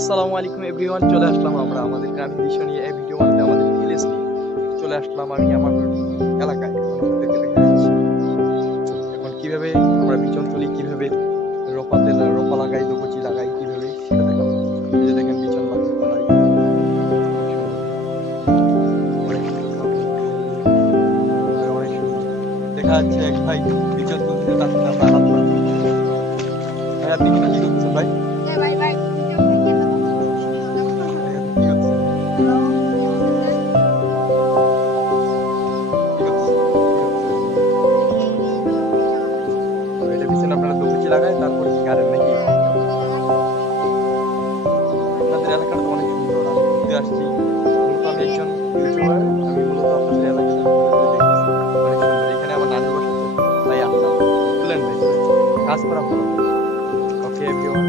আসসালামু আলাইকুম এভরিওয়ান, চলে আসলাম আমরা আমাদের গ্রামীণ দৃশ্য নিয়ে এই ভিডিও বানাতে আমাদের ভিলেজ নিয়ে চলে আসলাম আমি আমার এলাকায়। এখন আপনাদেরকে দেখা যাচ্ছি এখন কিভাবে আমরা বিচন তুলি, কিভাবে রোপা লাগাই, দোকচি লাগাই, কিভাবে সেটা দেখাবো। এই যে দেখেন বিচন বাচ্চা ফলাই অনেক সুন্দর, অনেক সুন্দর দেখা যাচ্ছে। এক ভাই বিচন তুলতে, তার সাথে আমরা আলাপ করবো। ভাই আপনি কি করতেছেন ভাই? কি করতেছেন? কি করতেছেন? তো এটা পিছনে আপনারা দোকচি লাগায় তারপরে কি গাড়েন নাকি? আপনাদের এলাকাটা তো অনেক সুন্দর। আমি ঘুরতে আসছি, মূলত আমি একজন ইউটিউবার। আমি মূলত আপনাদের এলাকাটা ঘুরে ঘুরে দেখতেছি, অনেক সুন্দর। এখানে আমার নানুর বাসা, তো তাই আসলাম। বুঝলেন ভাই, কাজ করা ভালো। ওকে এভরিওয়ান।